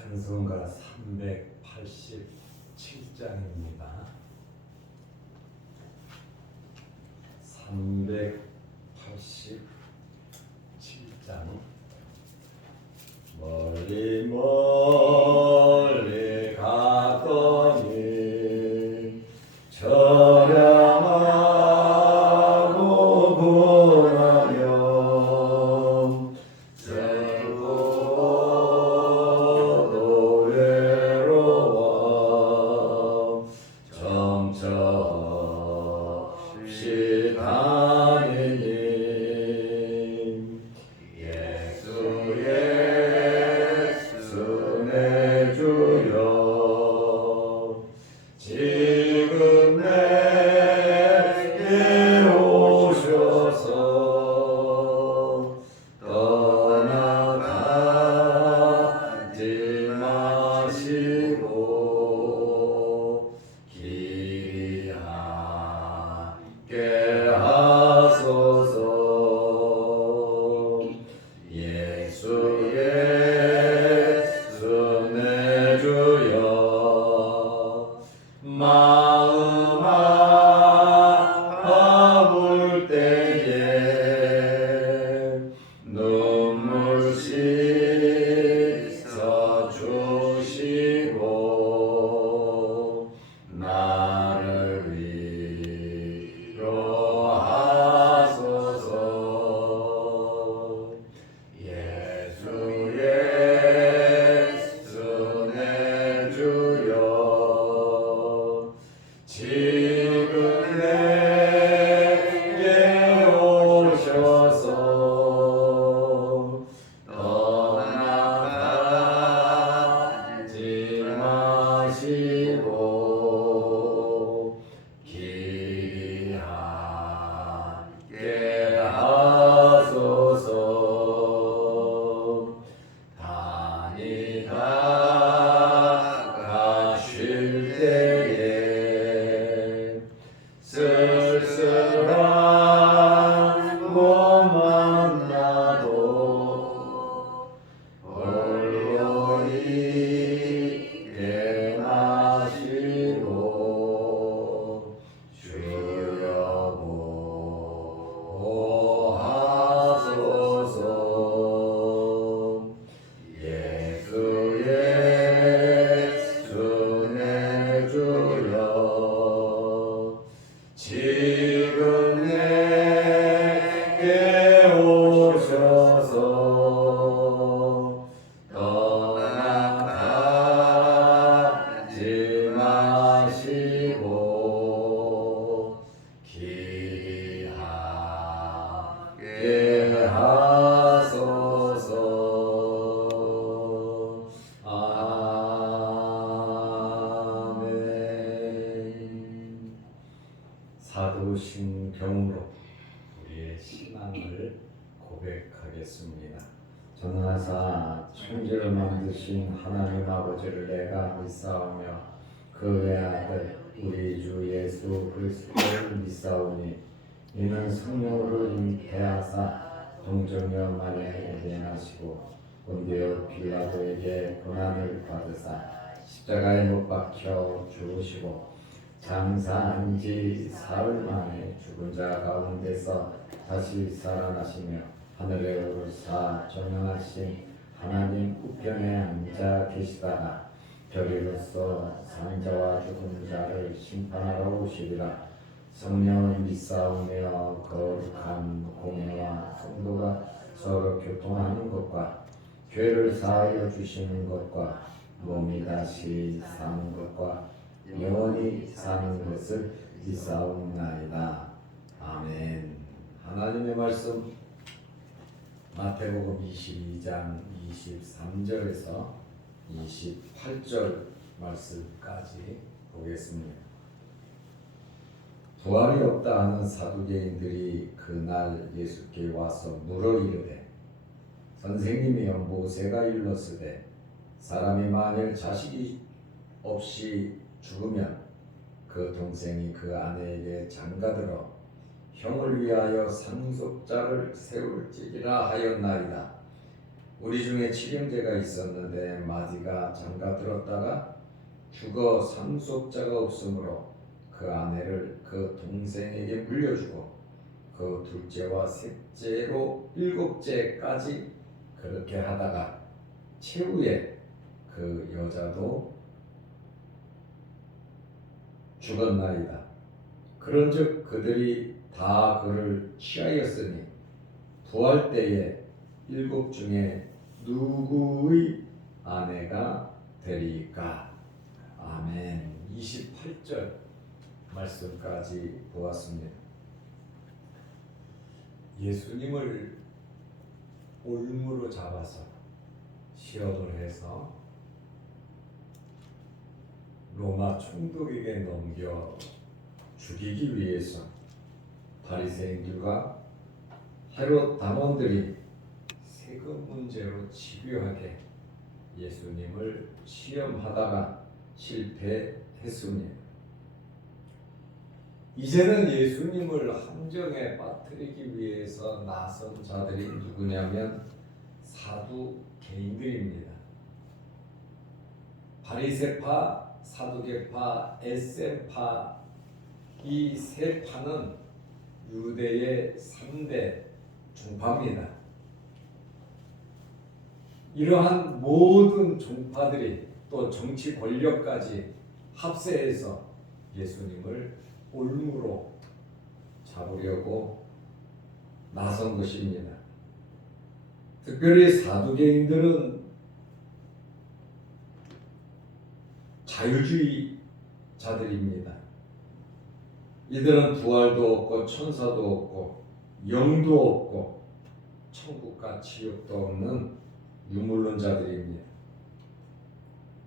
찬송가 387장입니다. 387장. 멀리 멀리 갔더니 저량하고 고나며 슬프고 외로워 정처없이 다니니 예수 내 주여 지금 내게 오셔서 떠나가지 마시고 길이 함께 하소서. 예수 내 주여 마음 아플 때에 눈물 씻어 주시고 나를 위로하소서. 예수 내 주여 지금 내게 오셔서 떠나가지 마시고 길이 함께 하소서. 다니다가 쉴 때에 쓸쓸한 몸만 나도 홀로 있게 마시고 주여 보호하소서. 예수 내 주여 지금 내게 오셔서 떠나가지 마시고 길이 함께 하소서. 아멘. 사도신경으로 우리의 신앙을 고백하겠습니다. 전능하사 천지를 만드신 하나님 아버지를 내가 믿사오며 그 외아들 우리 주 예수 그리스도를 믿사오니 이는 성령으로 잉태하사 동정녀 마리아에게 태어나시고 본디오 빌라도에게 고난을 받으사 십자가에 못 박혀 죽으시고 장사한 지 사흘 만에 죽은 자 가운데서 다시 살아나시며 하늘에 오르사 전능하신 하나님 우편에 앉아 계시다가 별이로서 산 자와 죽은 자를 심판하러 오시리라. 성령을 믿사오며 거룩한 공회와 성도가 서로 교통하는 것과 죄를 사하여 주시는 것과 몸이 다시 사는 것과 영원히 사는 것을 믿사옵나이다. 아멘. 하나님의 말씀 마태복음 22장 23절에서 28절 말씀까지 보겠습니다. 부활이 없다 하는 사두개인들이 그날 예수께 와서 물어 이르되 선생님이여 모세가 일렀으되 사람이 만일 자식이 없이 죽으면 그 동생이 그 아내에게 장가들어 형을 위하여 상속자를 세울지니라 하였나이다. 우리 중에 칠형제가 있었는데 마디가 장가들었다가 죽어 상속자가 없으므로 그 아내를 그 동생에게 물려주고 그 둘째와 셋째로 일곱째까지 그렇게 하다가 최후에 그 여자도 죽었나이다. 그런즉 그들이 다 그를 취하였으니 부활 때에 일곱 중에 누구의 아내가 되리까? 아멘. 28절 말씀까지 보았습니다. 예수님을 올무로 잡아서 시험을 해서 로마 총독에게 넘겨 죽이기 위해서 바리새인들과 헤롯 당원들이 세금 문제로 집요하게 예수님을 시험하다가 실패했습니다. 이제는 예수님을 함정에 빠뜨리기 위해서 나선 자들이 누구냐면 사두개인들입니다. 바리새파, 사두개파, 에셈파, 이 세 파는 유대의 3대 종파입니다. 이러한 모든 종파들이 또 정치 권력까지 합세해서 예수님을 올무로 잡으려고 나선 것입니다. 특별히 사두개인들은 자유주의자들입니다. 이들은 부활도 없고 천사도 없고 영도 없고 천국과 지옥도 없는 유물론자들입니다.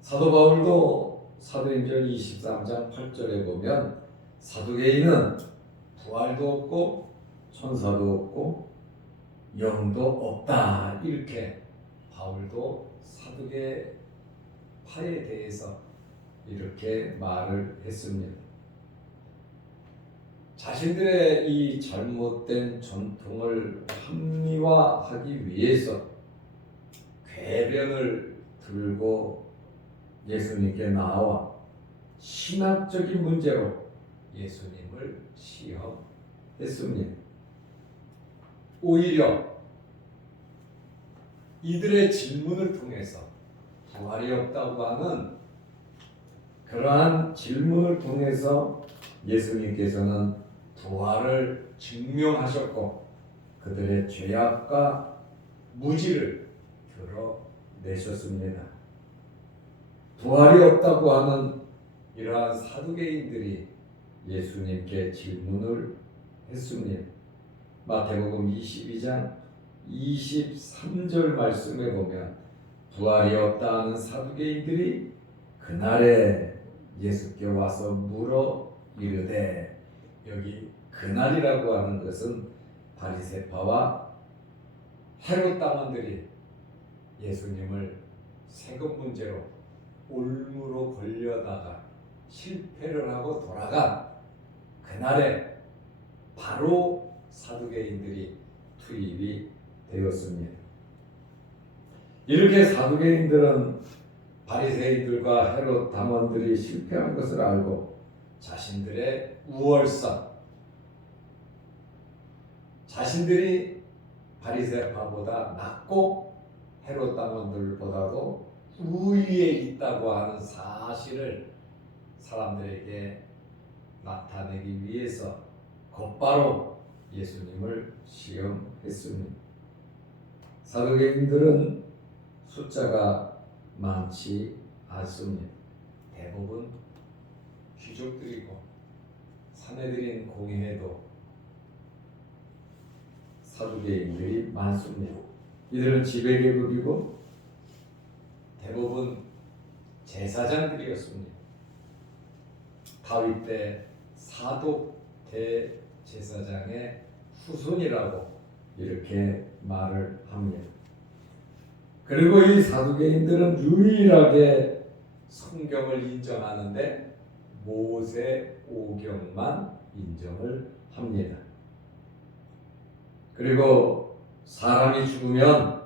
사도 바울도 사도행전 23장 8절에 보면 사두개인은 부활도 없고 천사도 없고 영도 없다, 이렇게 바울도 사두개파에 대해서 이렇게 말을 했습니다. 자신들의 이 잘못된 전통을 합리화하기 위해서 궤변을 들고 예수님께 나와 신학적인 문제로 예수님을 시험했습니다. 오히려 이들의 질문을 통해서 부활이 없다고 하는 그러한 질문을 통해서 예수님께서는 부활을 증명하셨고 그들의 죄악과 무지를 드러내셨습니다. 부활이 없다고 하는 이러한 사두개인들이 예수님께 질문을 했습니다. 마태복음 22장 23절 말씀에 보면 부활이 없다 하는 사두개인들이 그날에 예수께 와서 물어 이르되, 여기 그날이라고 하는 것은 바리새파와 헤롯 당원들이 예수님을 세금 문제로 올무로 걸려다가 실패를 하고 돌아간 그날에 바로 사두개인들이 투입이 되었습니다. 이렇게 사두개인들은 바리새인들과 헤롯 당원들이 실패한 것을 알고 자신들의 우월성, 자신들이 바리새파보다 낫고 헤롯 당원들보다도 우위에 있다고 하는 사실을 사람들에게 나타내기 위해서 곧바로 예수님을 시험했습니다. 사두개인들은 숫자가 많지 않습니다. 대부분 귀족들이고 사내들인 공회에도 사두개인들이 많습니다. 이들은 지배계급이고 대부분 제사장들이었습니다. 다윗 때 사독 대제사장의 후손이라고 이렇게 말을 합니다. 그리고 이 사두개인들은 유일하게 성경을 인정하는데 모세 오경만 인정을 합니다. 그리고 사람이 죽으면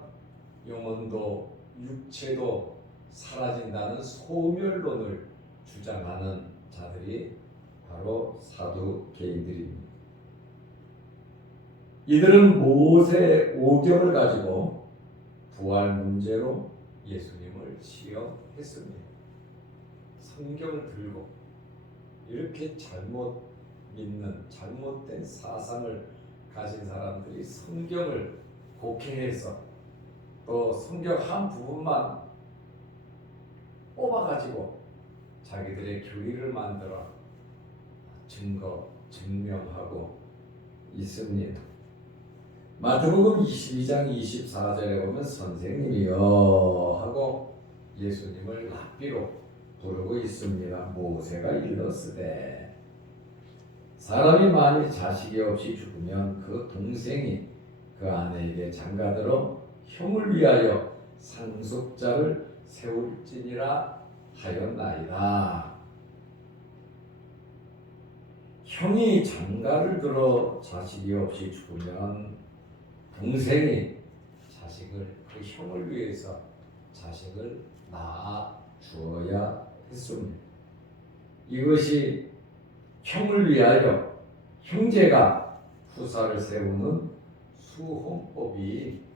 영혼도 육체도 사라진다는 소멸론을 주장하는 자들이 바로 사두개인들입니다. 이들은 모세 오경을 가지고 부활 문제로 예수님을 시험했습니다. 성경을 들고 이렇게 잘못 믿는 잘못된 사상을 가진 사람들이 성경을 곡해해서 또 성경 한 부분만 뽑아가지고 자기들의 교리를 만들어 증명하고 있습니다. 마태복음 22장 24절에 보면 선생님이여 하고 예수님을 랍비로 부르고 있습니다. 모세가 일렀으되 사람이 만일 자식이 없이 죽으면 그 동생이 그 아내에게 장가들어 형을 위하여 상속자를 세울지니라 하였나이다. 형이 장가를 들어 자식이 없이 죽으면 동생이 그 형을 위해서 자식을 낳아 주어야 했습니다. 이것이 형을 위하여 형제가 후사를 세우는 수혼법이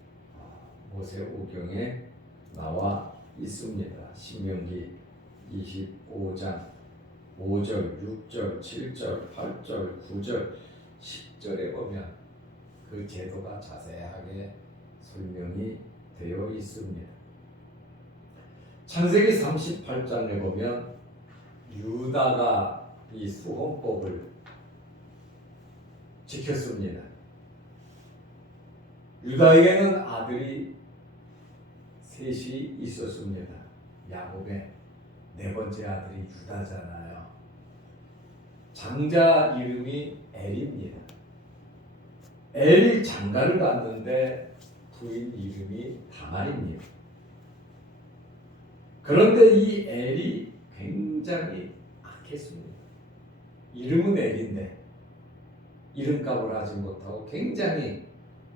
모세오경에 나와 있습니다. 신명기 25장 5절, 6절, 7절, 8절, 9절, 10절에 보면 그 제도가 자세하게 설명이 되어 있습니다. 창세기 38장에 보면 유다가 이 수혼법을 지켰습니다. 유다에게는 아들이 셋이 있었습니다. 야곱의 네 번째 아들이 유다잖아요. 장자 이름이 엘입니다. 엘이 장가를 갔는데 부인 이름이 다말입니다. 그런데 이 엘이 굉장히 악했습니다. 이름은 엘인데 이름값을 하지 못하고 굉장히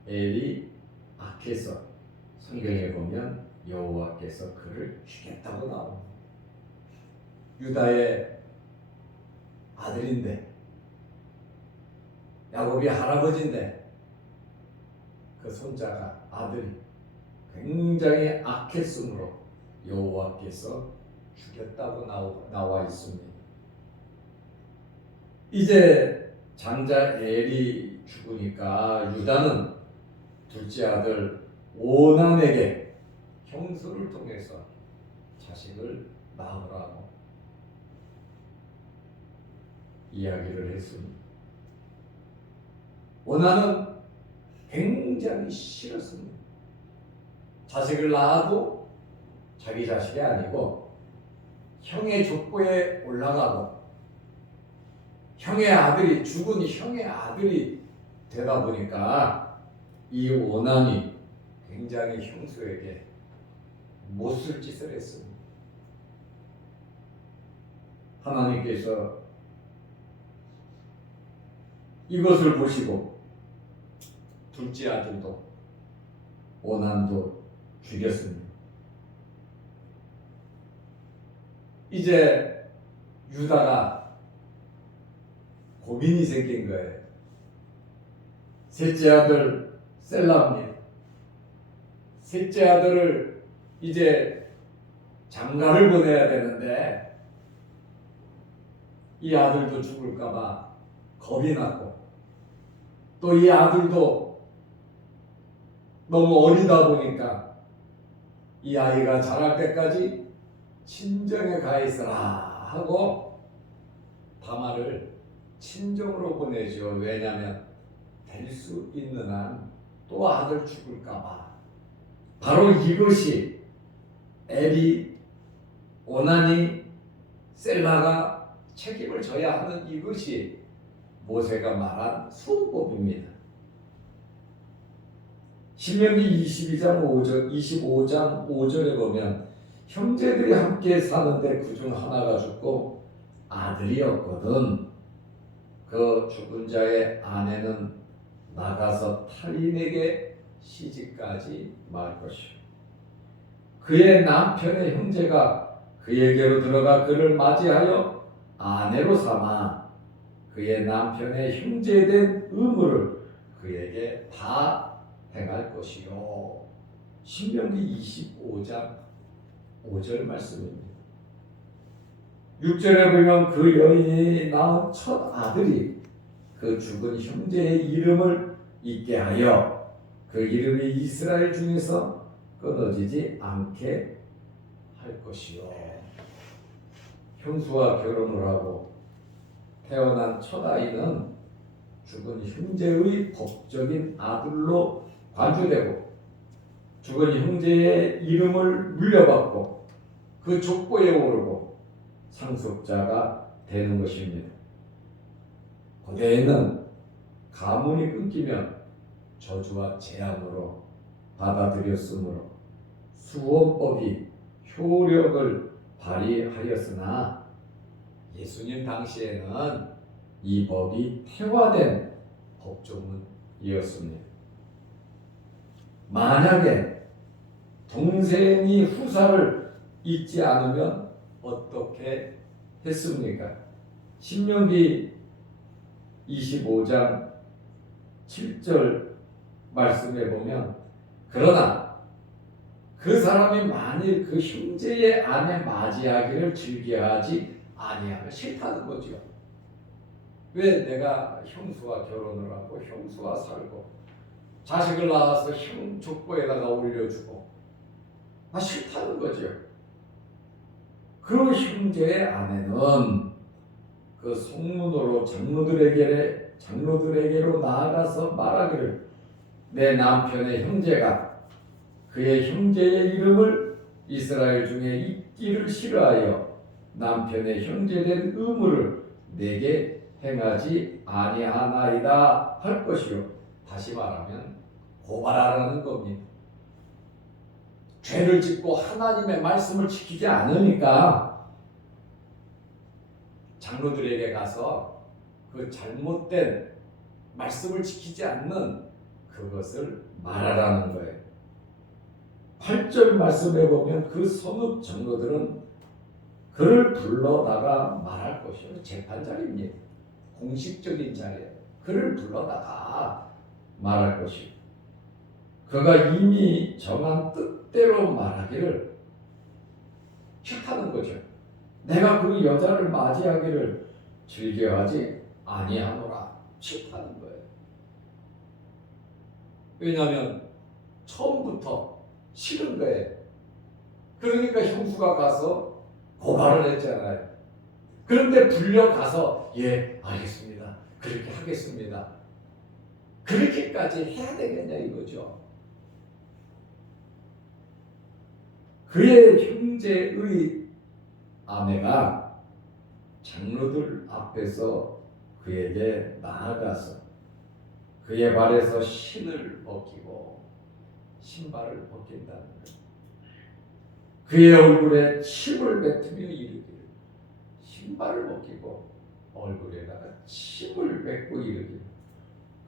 엘이 악해서 성경에 보면 여호와께서 그를 죽였다고 나옵니다. 유다의 아들인데 야곱이 할아버지인데 그 손자가 아들이 굉장히 악했으므로 여호와께서 죽였다고 나와 있습니다. 이제 장자 엘이 죽으니까 유다는 둘째 아들 오난에게 형수를 통해서 자식을 낳으라고 이야기를 했습니다. 오난은 굉장히 싫었습니다. 자식을 낳아도 자기 자식이 아니고 형의 족보에 올라가고 죽은 형의 아들이 되다 보니까 이 오난이 굉장히 형수에게 못쓸 짓을 했습니다. 하나님께서 이것을 보시고 둘째 아들도 오난도 죽였습니다. 이제 유다가 고민이 생긴 거예요. 셋째 아들 셀라입니다. 셋째 아들을 이제 장가를 보내야 되는데 이 아들도 죽을까봐 겁이 났고 또 이 아들도 너무 어리다 보니까 이 아이가 자랄 때까지 친정에 가 있어라 하고 다말을 친정으로 보내죠. 왜냐하면 될 수 있는 한 또 아들 죽을까봐. 바로 이것이 엘이, 오난이, 셀라가 책임을 져야 하는 이것이 모세가 말한 수호법입니다. 신명기 25장 5절에 보면 형제들이 함께 사는데 그중 하나가 죽고 아들이 없거든 그 죽은 자의 아내는 나가서 탈인에게 시집가지 말 것이요 그의 남편의 형제가 그에게로 들어가 그를 맞이하여 아내로 삼아 그의 남편의 형제된 의무를 그에게 다 행할 것이요. 신명기 25장 5절 말씀입니다. 6절에 보면 그 여인이 낳은 첫 아들이 그 죽은 형제의 이름을 잊게 하여 그 이름이 이스라엘 중에서 끊어지지 않게 할 것이요. 형수와 결혼을 하고 태어난 첫 아이는 죽은 형제의 법적인 아들로 관주되고 죽은 형제의 이름을 물려받고 그 족보에 오르고 상속자가 되는 것입니다. 고대에는 가문이 끊기면 저주와 재앙으로 받아들였으므로 수원법이 효력을 발휘하였으나 예수님 당시에는 이 법이 퇴화된 법조문이었습니다. 만약에 동생이 후사를 잊지 않으면 어떻게 했습니까? 신명기 25장 7절 말씀에 보면 그러나 그 사람이 만일 그 형제의 아내 맞이하기를 즐겨하지 아니하면 싫다는 거죠. 왜 내가 형수와 결혼을 하고 형수와 살고 자식을 낳아서 형 족보에다가 올려주고 싫다는 거죠. 그 형제의 아내는 그 송문으로 장로들에게로 나아가서 말하기를 내 남편의 형제가 그의 형제의 이름을 이스라엘 중에 잊기를 싫어하여 남편의 형제된 의무를 내게 행하지 아니하나이다 할 것이요. 다시 말하면 고발하라는 겁니다. 죄를 짓고 하나님의 말씀을 지키지 않으니까 장로들에게 가서 그 잘못된 말씀을 지키지 않는 그것을 말하라는 거예요. 8절 말씀에 보면 그 선읍 장로들은 그를 불러다가 말할 것이요. 재판자리입니다. 공식적인 자리에 그를 불러다가 말할 것이요. 그가 이미 정한 뜻대로 말하기를 싫다는 거죠. 내가 그 여자를 맞이하기를 즐겨하지 아니하노라. 싫다는 거예요. 왜냐하면 처음부터 싫은 거예요. 그러니까 형수가 가서 고발을 했잖아요. 그런데 불려가서 예 알겠습니다. 그렇게 하겠습니다. 그렇게까지 해야 되겠냐 이거죠. 그의 형제의 아내가 장로들 앞에서 그에게 나아가서 그의 발에서 신을 벗기고 신발을 벗긴다는 거예요. 그의 얼굴에 침을 뱉으며 이르기를 신발을 벗기고 얼굴에다가 침을 뱉고 이르기를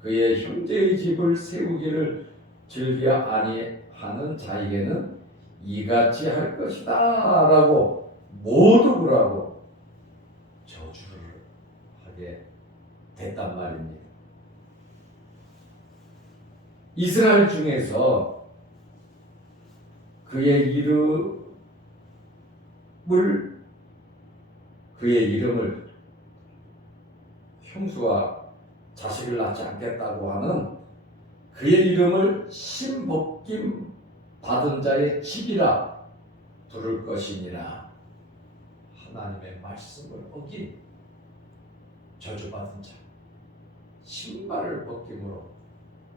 그의 형제의 집을 세우기를 즐겨 아니하는 자에게는 이같이 할 것이다 라고 모독을 저주를 하게 됐단 말입니다. 이스라엘 중에서 그의 이름을 형수와 자식을 낳지 않겠다고 하는 그의 이름을 신복김 받은 자의 집이라 부를 것이니라. 하나님의 말씀을 어긴 저주받은 자, 신발을 벗김으로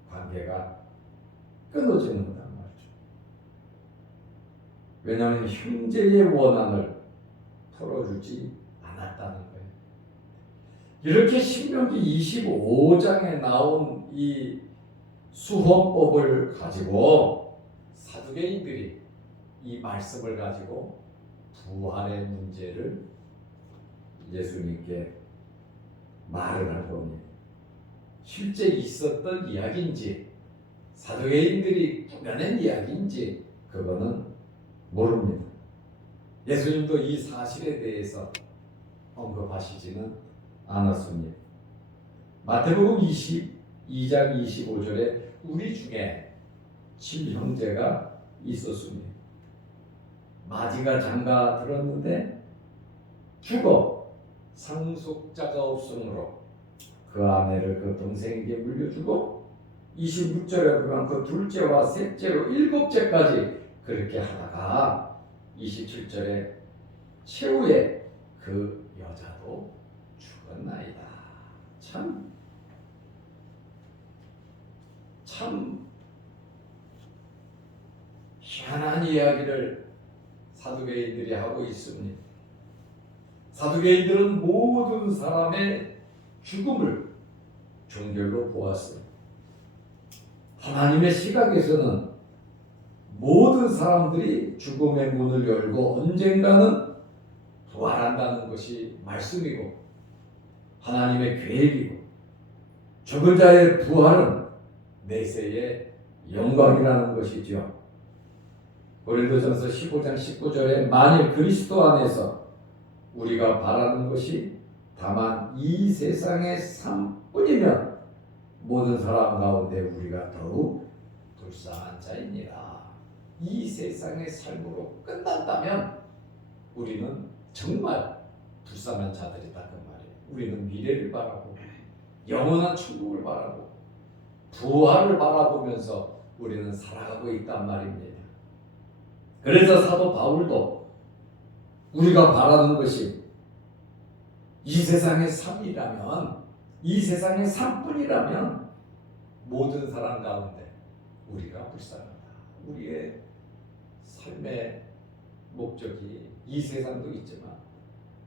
관계가 끊어지는 거란 말이죠. 왜냐하면 형제의 원한을 털어주지 않았다는 거예요. 이렇게 신명기 25장에 나온 이 수헌법을 가지고 사두개인들이 이 말씀을 가지고 부활의 문제를 예수님께 말을 할 겁니다. 실제 있었던 이야기인지 사두개인들이 꾸며낸 이야기인지 그거는 모릅니다. 예수님도 이 사실에 대해서 언급하시지는 않았습니다. 마태복음 22장 25절에 우리 중에 7형제가 있었습니다. 마지가 장가 들었는데 죽어 상속자가 없으므로 그 아내를 그 동생에게 물려주고 26절에 보면 그 둘째와 셋째로 7째까지 그렇게 하다가 27절에 최후에 그 여자도 죽었나이다. 참 희한한 이야기를 사두개인들이 하고 있습니다. 사두개인들은 모든 사람의 죽음을 종결로 보았어요. 하나님의 시각에서는 모든 사람들이 죽음의 문을 열고 언젠가는 부활한다는 것이 말씀이고 하나님의 계획이고 죽은 자의 부활은 내세의 영광이라는 것이죠. 고린도전서 15장 19절에 만일 그리스도 안에서 우리가 바라는 것이 다만 이 세상의 삶뿐이면 모든 사람 가운데 우리가 더욱 불쌍한 자이니라. 이 세상의 삶으로 끝난다면 우리는 정말 불쌍한 자들이다 그 말이에요. 우리는 미래를 바라고 영원한 천국을 바라고 부활을 바라보면서 우리는 살아가고 있단 말입니다. 그래서 사도 바울도 우리가 바라는 것이 이 세상의 삶이라면 이 세상의 삶뿐이라면 모든 사람 가운데 우리가 불쌍하다. 우리의 삶의 목적이 이 세상도 있지만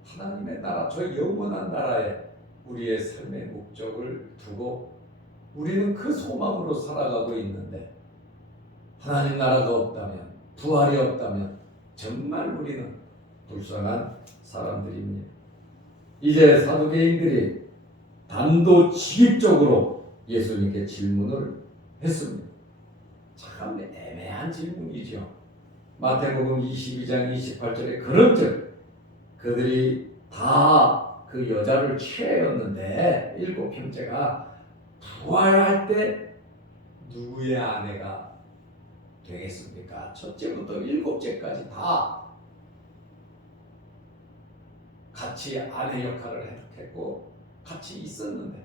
하나님의 나라, 저 영원한 나라에 우리의 삶의 목적을 두고 우리는 그 소망으로 살아가고 있는데 하나님 나라가 없다면 부활이 없다면 정말 우리는 불쌍한 사람들입니다. 이제 사두개인들이 단도직입적으로 예수님께 질문을 했습니다. 참 애매한 질문이죠. 마태복음 22장 28절에 그런즉 그들이 다 그 여자를 취하였는데 7형제가 부활할 때 누구의 아내가 되겠습니까? 첫째부터 7째까지 다 같이 아내 역할을 했고 같이 있었는데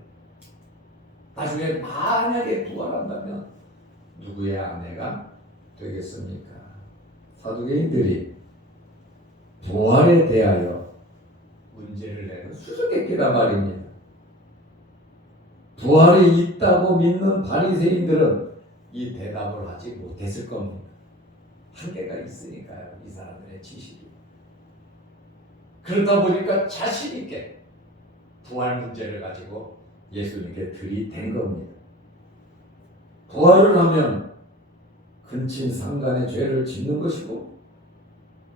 나중에 만약에 부활한다면 누구의 아내가 되겠습니까? 사두개인들이 부활에 대하여 문제를 내는 수수께끼란 말입니다. 부활이 있다고 믿는 바리새인들은 이 대답을 하지 못했을 겁니다. 한계가 있으니까요. 이 사람들의 지식이. 그러다 보니까 자신 있게 부활 문제를 가지고 예수님께 들이댄 겁니다. 부활을 하면 근친 상간의 죄를 짓는 것이고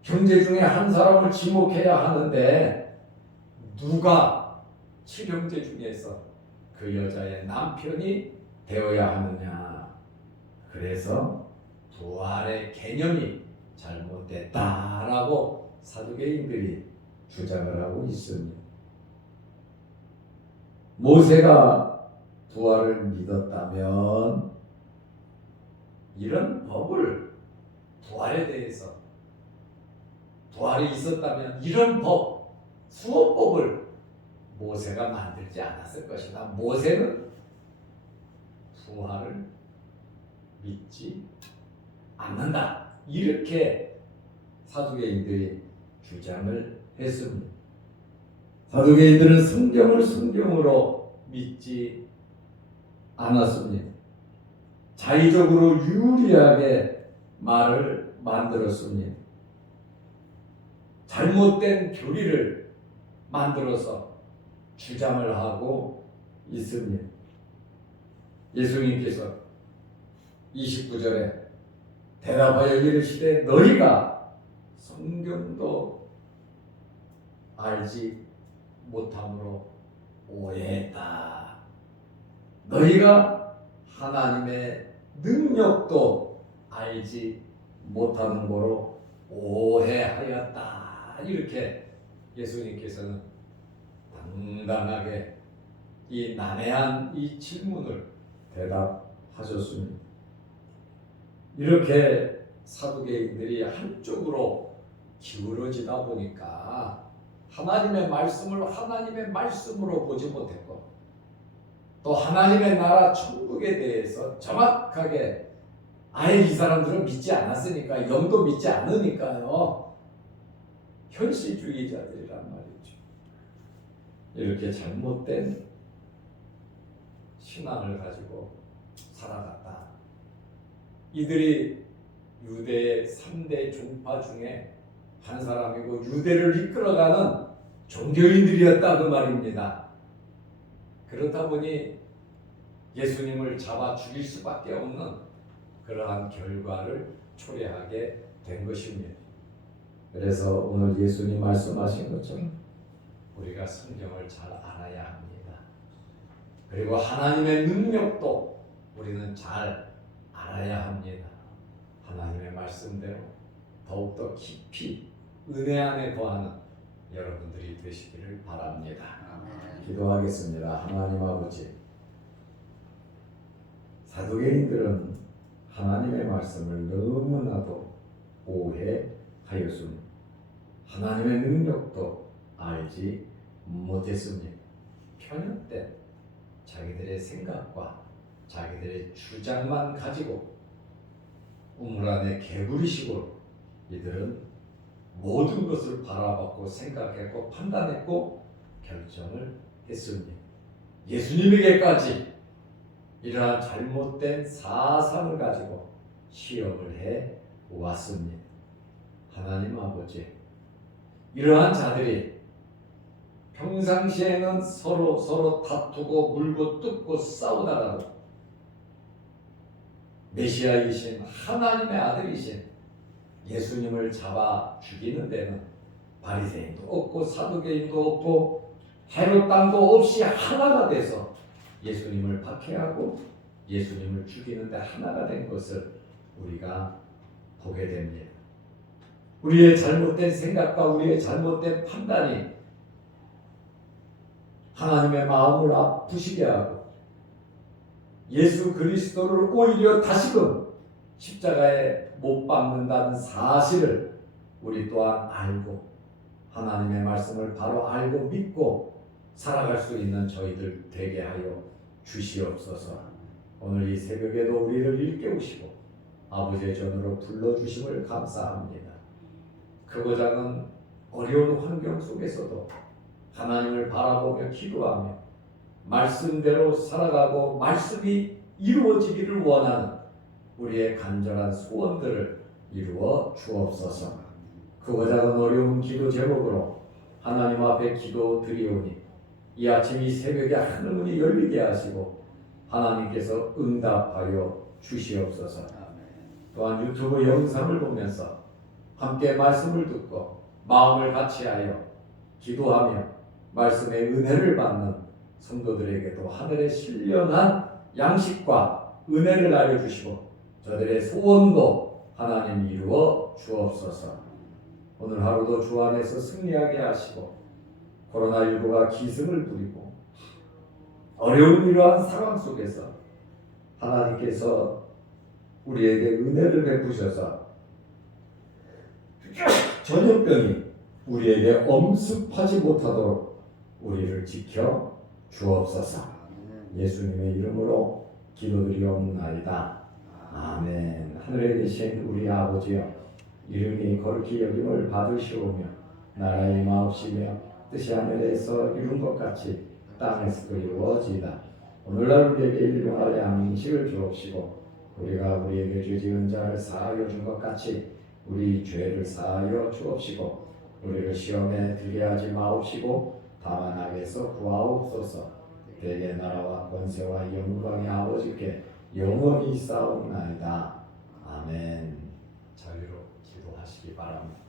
형제 중에 한 사람을 지목해야 하는데 누가 7형제 중에서 그 여자의 남편이 되어야 하느냐. 그래서 부활의 개념이 잘못됐다라고 사두개인들이 주장을 하고 있습니다. 모세가 부활을 믿었다면 이런 법을 부활에 대해서 부활이 있었다면 이런 법, 수호법을 모세가 만들지 않았을 것이다. 모세는 부활을 믿지 않는다. 이렇게 사두개인들이 주장을 했습니다. 사두개인들은 성경을 성경으로 믿지 않았습니다. 자의적으로 유리하게 말을 만들었습니다. 잘못된 교리를 만들어서 주장을 하고 있습니다. 예수님께서 29절에 대답하여 이르시되 너희가 성경도 알지 못함으로 오해했다. 너희가 하나님의 능력도 알지 못하는 거로 오해하였다. 이렇게 예수님께서는 당당하게 이 난해한 이 질문을 대답하셨습니다. 이렇게 사두개인들이 한쪽으로 기울어지다 보니까 하나님의 말씀을 하나님의 말씀으로 보지 못했고 또 하나님의 나라 천국에 대해서 정확하게 아예 이 사람들은 믿지 않았으니까 영도 믿지 않으니까요. 현실주의자들이란 말이죠. 이렇게 잘못된 신앙을 가지고 살아갔다. 이들이 유대의 3대 종파 중에 한 사람이고 유대를 이끌어가는 종교인들이었다 그 말입니다. 그렇다 보니 예수님을 잡아 죽일 수밖에 없는 그러한 결과를 초래하게 된 것입니다. 그래서 오늘 예수님 말씀하신 것처럼 우리가 성경을 잘 알아야 합니다. 그리고 하나님의 능력도 우리는 잘 알아야 합니다. 하나님의 말씀대로 더욱더 깊이 은혜 안에 거하는 여러분들이 되시기를 바랍니다. 기도하겠습니다. 하나님 아버지, 사두개인들은 하나님의 말씀을 너무나도 오해하였습니다. 하나님의 능력도 알지 못했습니다. 편협된 자기들의 생각과 자기들의 주장만 가지고 우물 안에 개구리식으로 이들은 모든 것을 바라봤고 생각했고 판단했고 결정을 했습니다. 예수님에게까지 이러한 잘못된 사상을 가지고 시험을 해 왔습니다. 하나님 아버지, 이러한 자들이 평상시에는 서로 다투고 물고 뜯고 싸우다가도 메시아이신 하나님의 아들이신 예수님을 잡아 죽이는 데는 바리새인도 없고 사두개인도 없고 헤롯 땅도 없이 하나가 돼서 예수님을 박해하고 예수님을 죽이는 데 하나가 된 것을 우리가 보게 됩니다. 우리의 잘못된 생각과 우리의 잘못된 판단이 하나님의 마음을 아프시게 하고 예수 그리스도를 오히려 다시금 십자가에 못 박는다는 사실을 우리 또한 알고 하나님의 말씀을 바로 알고 믿고 살아갈 수 있는 저희들 되게 하여 주시옵소서. 오늘 이 새벽에도 우리를 일깨우시고 아버지의 전으로 불러주심을 감사합니다. 크고 작은 어려운 환경 속에서도 하나님을 바라보며 기도하며 말씀대로 살아가고 말씀이 이루어지기를 원하는 우리의 간절한 소원들을 이루어 주옵소서. 크고 작은 어려운 기도 제목으로 하나님 앞에 기도 드리오니 이 아침 이 새벽에 하늘문이 열리게 하시고 하나님께서 응답하여 주시옵소서. 또한 유튜브 영상을 보면서 함께 말씀을 듣고 마음을 같이하여 기도하며 말씀의 은혜를 받는 성도들에게도 하늘의 신령한 양식과 은혜를 알려주시고 저들의 소원도 하나님 이루어 주옵소서. 오늘 하루도 주 안에서 승리하게 하시고 코로나19가 기승을 부리고 어려운 이러한 상황 속에서 하나님께서 우리에게 은혜를 베푸셔서 전염병이 우리에게 엄습하지 못하도록 우리를 지켜 주옵소서. 예수님의 이름으로 기도드리옵나이다. 아멘. 하늘에 계신 우리 아버지여, 이름이 거룩히 여김을 받으시오며 나라의 임하옵시며 뜻이 하늘에서 이룬 것 같이 땅에서도 이루어지이다. 오늘날 우리에게 일용할 양식을 주옵시고 우리가 우리에게 죄지은 자를 사하여 준 것 같이 우리 죄를 사하여 주옵시고 우리를 시험에 들게 하지 마옵시고 다만 악에서 구하옵소서. 대개 나라와 권세와 영광의 아버지께 영원히 싸움나이다. 아멘. 자유로 기도하시기 바랍니다.